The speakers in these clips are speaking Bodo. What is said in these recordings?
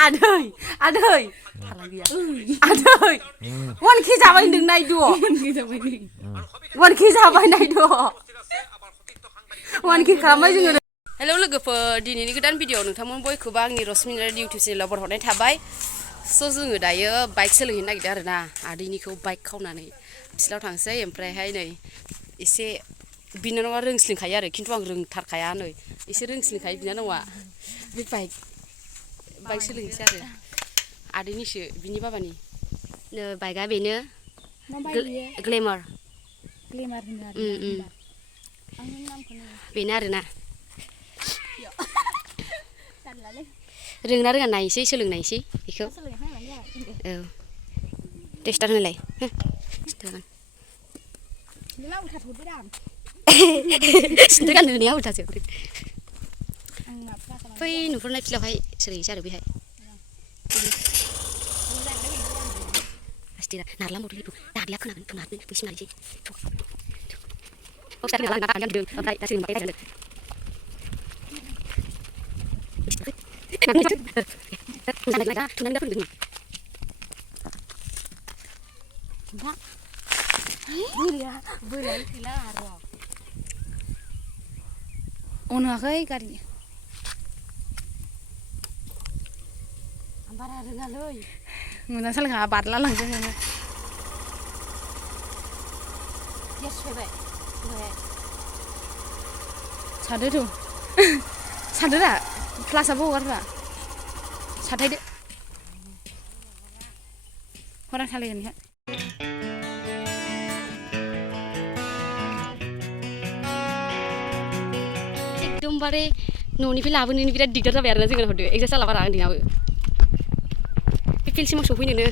Aduh, aduh, aduh, one kiss apa yang dengai dua, one kiss apa yang dengai dua, one kiss kamu juga. Hello लोगोफोर दिनैनि गोदान भिडिअ नोंथांमोन बयखौबो आंनि रश्मि इउटिउब चेनेलाव बरहरनाय थाबाय स' जोङो दायो बाइक सोलोंहैनो नागिरदों आरोना आदैनिखौ बाइक खावनानै बिसिनाव थांसै ओमफ्रायहाय नै एसे बिनानावा रोंस्लिंखायो आरो खिन्थु आं रोंथारखाया नै एसे रोंस्लिंखायो बिनानावा बे बाइक सोलोंनोसै आरो आदैनिसो बिनि बाबानि बाइकआ बेनो ग्लेमार होनो आरो बेनो आरोना रोंना रोङा नायनोसै सोलोंनायसै बेखौ औ टेस्टार होनलाय सिन्थाय गाननो होनाया उल्थासो फै नुहुरनाय फिल्डआवहाय सोलोंनोसै आरो बेहाय आस्थिरा नारला मदलिखौ दादिया खोनागोन खोनानो बैसिम नायनोसै स्टार्ट होना लांना दादिया नुदों ओमफ्राय दा सोलोंबाय रायजानो अनआखै गारि बारा रोङालै मोजां सालायखा बारला लांजों नोङो गेस फैबाय सादोथ' सादोरा क्लासाबो हगारबा साथायदो हरा सालायगोन एकदमबारे न'निफ्राय लाबोनोनो बिराद दिगदार जाबाय आरोना जोङो हरदो एक्जास्ट जाला बारा आंनियाबो बे फिल्डसिमाव सफैनोनो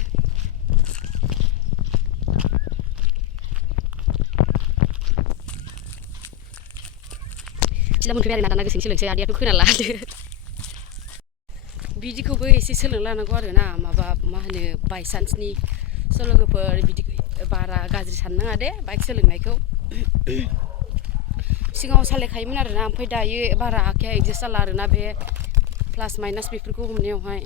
सिला मोनफैबाय आरोना दाना गोसोजों सोलोंसै आदैयाथ' खोनाला बिदिखौबो एसे सोलोंना लानांगौ आरोना माबा मा होनो बायसान्सनि स' लोगोफोर बिदि बारा गाज्रि साननाङा दे बाइक सोलोंनायखौ सिगाङाव सालायखायोमोन आरोना ओमफ्राय दायो बारा आखाइया एडजास्ट जाला आरोना बे प्लास माइनास बेफोरखौ हमनायावहाय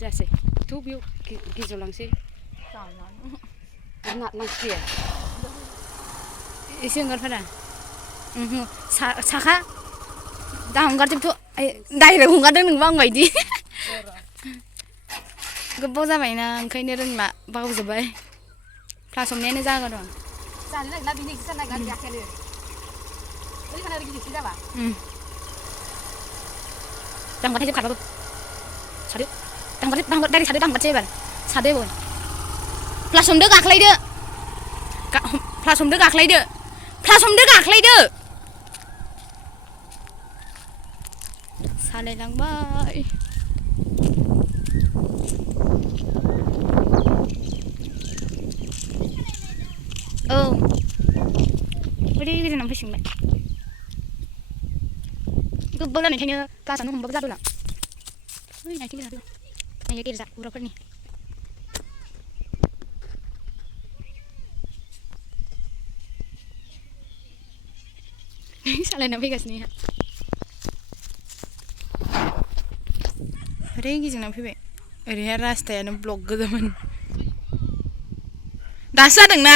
जायासै थ' बेयाव गेजेराव लांसै नांसिगोन एसे हंगारफारा साखा दा हंगारजोबथ' डाइरेक्ट हंगारदों नोंबा आं बायदि गोबाव जाबायना ओंखायनो रोंला बावजोब्बाय क्लास हमनायानो जागोन दं जानो नागिरला बिनि एक्सारसाइज नागिरला आखायानो ओरै खाना गिदिर जाबा दांबाथाय जोब खारबाबो सादो डाइरेक्ट सादो दांबाथाय एबार सादो बय प्लास हमदो गाख्लायदो प्लास हमदो गाख्लायदो सालायलांबाय औ ओरै गोजानाव फैसिगोनबाय गोबाव जानायखायनो क्लासानो हमबाबो जादोंला ओइ नायथिं जादो नायनो गेरजा बर'फोरनि सालायना फैगासिनो ओरै गिदिंना फैबाय ओरैहाय रास्तायानो ब्लक गोजामोन दासो जादोंना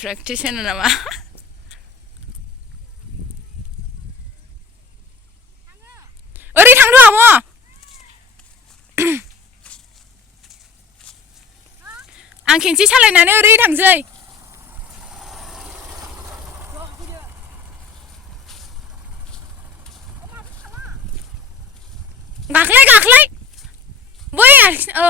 प्रेक्टिस होनो नामा ओरै थांदो आब' आं खेनसे सालायनानै ओरै थांसै गाख्लाय बै औ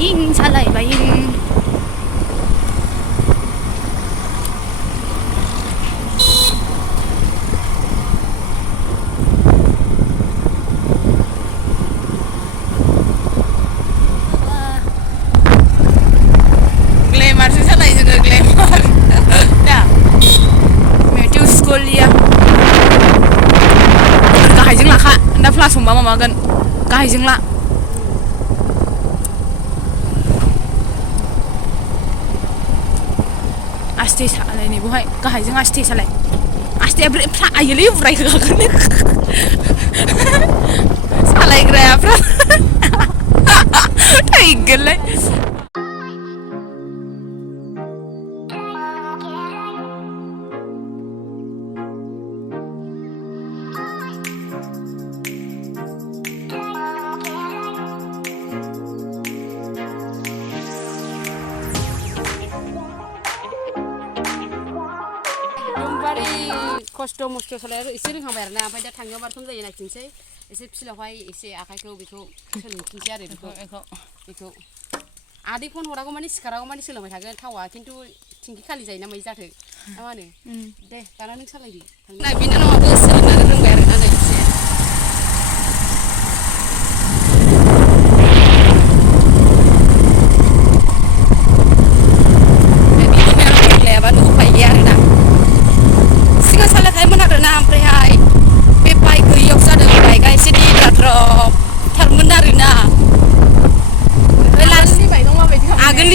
baying salai baying Glamour sih salai juga glamour. Dah. metu school ya Kahajeng lah kak. Anda flash mama makan. Kahajeng lah. Asti salai ni buhay. Kahajeng asti salai. Asti abri pla ayeli buray kagakane. Salai graya pra. Tiger lah. खस्थ' मस्थ' सालाय आरो एसे रोंहांबाय आरोना ओमफ्राय दा थांनायाव बारसम जायो नायफिनसै एसे फिल्डआवहाय एसे आखाइखौ बेखौ सोलोंफिनसै आरो बेखौ आदै फन हरागौ मानि सिखारागौ मानि सोलोंबाय थागोन थावा खिन्थु थिंखि खालि जायोना मै जाथो ना मा होनो दे दाना नों सालायदो नाय बिनानावाबो सोलोंनानै रोंबाय आरोना नै एसे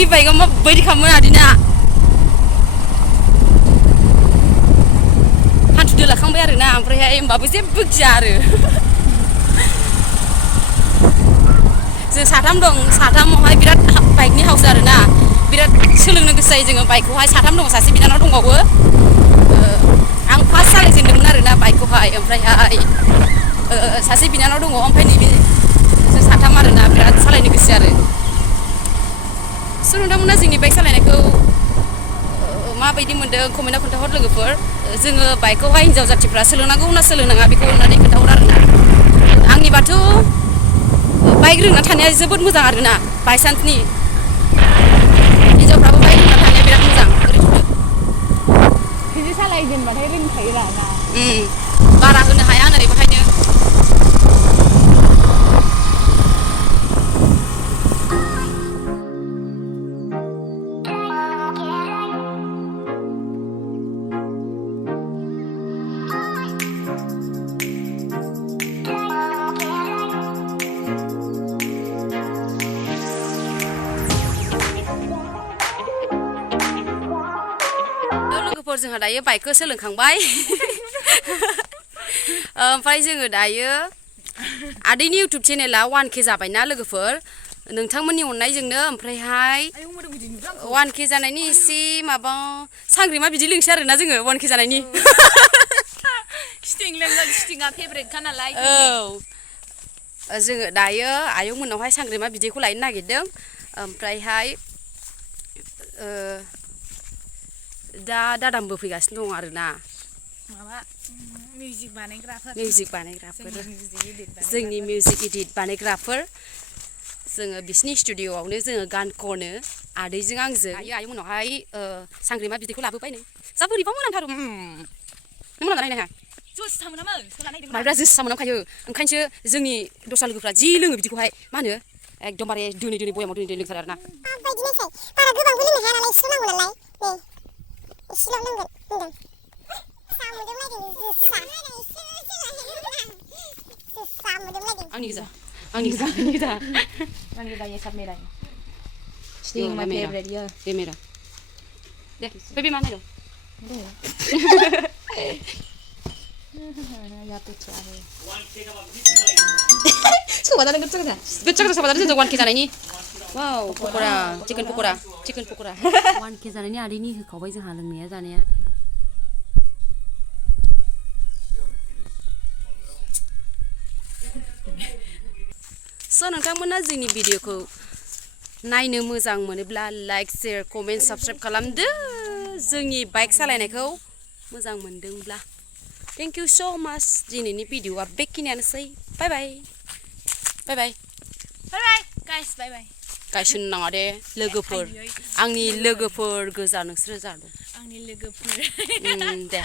baik kamu beri kamu adina hantu dulu kamu bayar na ampreh mbak bisa bejar जों साथाम दं साथामावहाय बिराद बाइकनि हाउस आरोना बिराद सोलोंनो गोसो जायो जोङो बाइकखौहाय साथाम दं सासे बिनानाव दंबावो आं फार्स्ट सालायजेनदोंमोन आरोना बाइकखौहाय ओमफ्रायहाय सासे बिनानाव दङ ओमफ्राय नैबे जों साथाम आरोना बिराद सालायनो गोसो आरो नोंथांमोना जोंनि बाइक सालायनायखौ माबायदि मोनदों कमेन्टआव खोन्थाहर लोगोफोर जोङो बाइकखौहाय हिनजाव जाथिफ्रा सोलोंनांगौ ना सोलोंनाङा बेखौ अननानै खोन्थाहर आरोना आंनिबाथ' बाइक रोंना थानाया जोबोद मोजां आरोना बाइसान्सनि हिनजावफ्राबो बाइक रोंना थानाया बिराद मोजां बिदि सालायजेनबाथाय रोंखायो ना बारा होनो हाया नै बेखायनो जोंहा दायो बाइकखौ सोलोंखांबाय ओमफ्राय जोङो दायो आदैनि इउटुब चेनेला 1K जाबायना लोगोफोर नोंथांमोननि अननायजोंनो ओमफ्रायहाय 1K जानायनि एसे माबा सांग्रिमा बिदि लोंसै आरोना जोङो 1K जानायनि स्टिंआ फेभरेटखा नालाय औ जोङो दायो आयं मोननावहाय सांग्रिमा बिदैखौ लायनो नागिरदों ओमफ्रायहाय दा दादामबो फैगासिनो दं आरोना माबा मिउजिक बानायग्राफोर जोंनि मिउजिक एडिट बानायग्राफोर जोङो बिसिनि स्टुडिअ'आवनो जोङो गान खनो आदैजों आंजों आयं मोनावहाय सांग्रिमा बिदैखौ लाबोबाय नै जा बोरैबा मोनांथारो नों मोनांना नायनाङा माइब्रा जोसा मोनांखायो ओंखायनोसो जोंनि दस्रा लोगोफ्रा जि लोङो बिदिखौहाय मा होनो एकदमबारे दोनै बयामाव दोनै लोंथारो आरोना बारा गोबांबो लोंनो हाया नालाय एसेल' नांगौ नालाय एसेल' नांगोन होनदों जोसा मोदोमलायदों जोसा मोदोमलायदों आंनि गोजा ये सब मेरा है स्टिंग माय फेवरेट ये मेरा दे बेबी मान दो या तो क्या है सोबादानो गोच्चा सोबादानो जों 1K जानायनि वाव पक'रा चिकेन पक'रा 1K जानायनि आदैनि होखावबाय जोंहा लोंनाया जानाया स' नोंथांमोना जोंनि भिडिअखौ नायनो मोजां मोनोब्ला लाइक शेयार कमेन्ट साबस्क्राइब खालामदो जोंनि बाइक सालायनायखौ मोजां मोनदोंब्ला थेंक इउ स' माच दिनैनि भिडिअआ बेखिनियानोसै बाय बाय गाइस बाय बाय गायसन नाङा दे लोगोफोर आंनि लोगोफोर गोजा नोंसोरो जादों आंनि लोगोफोर दे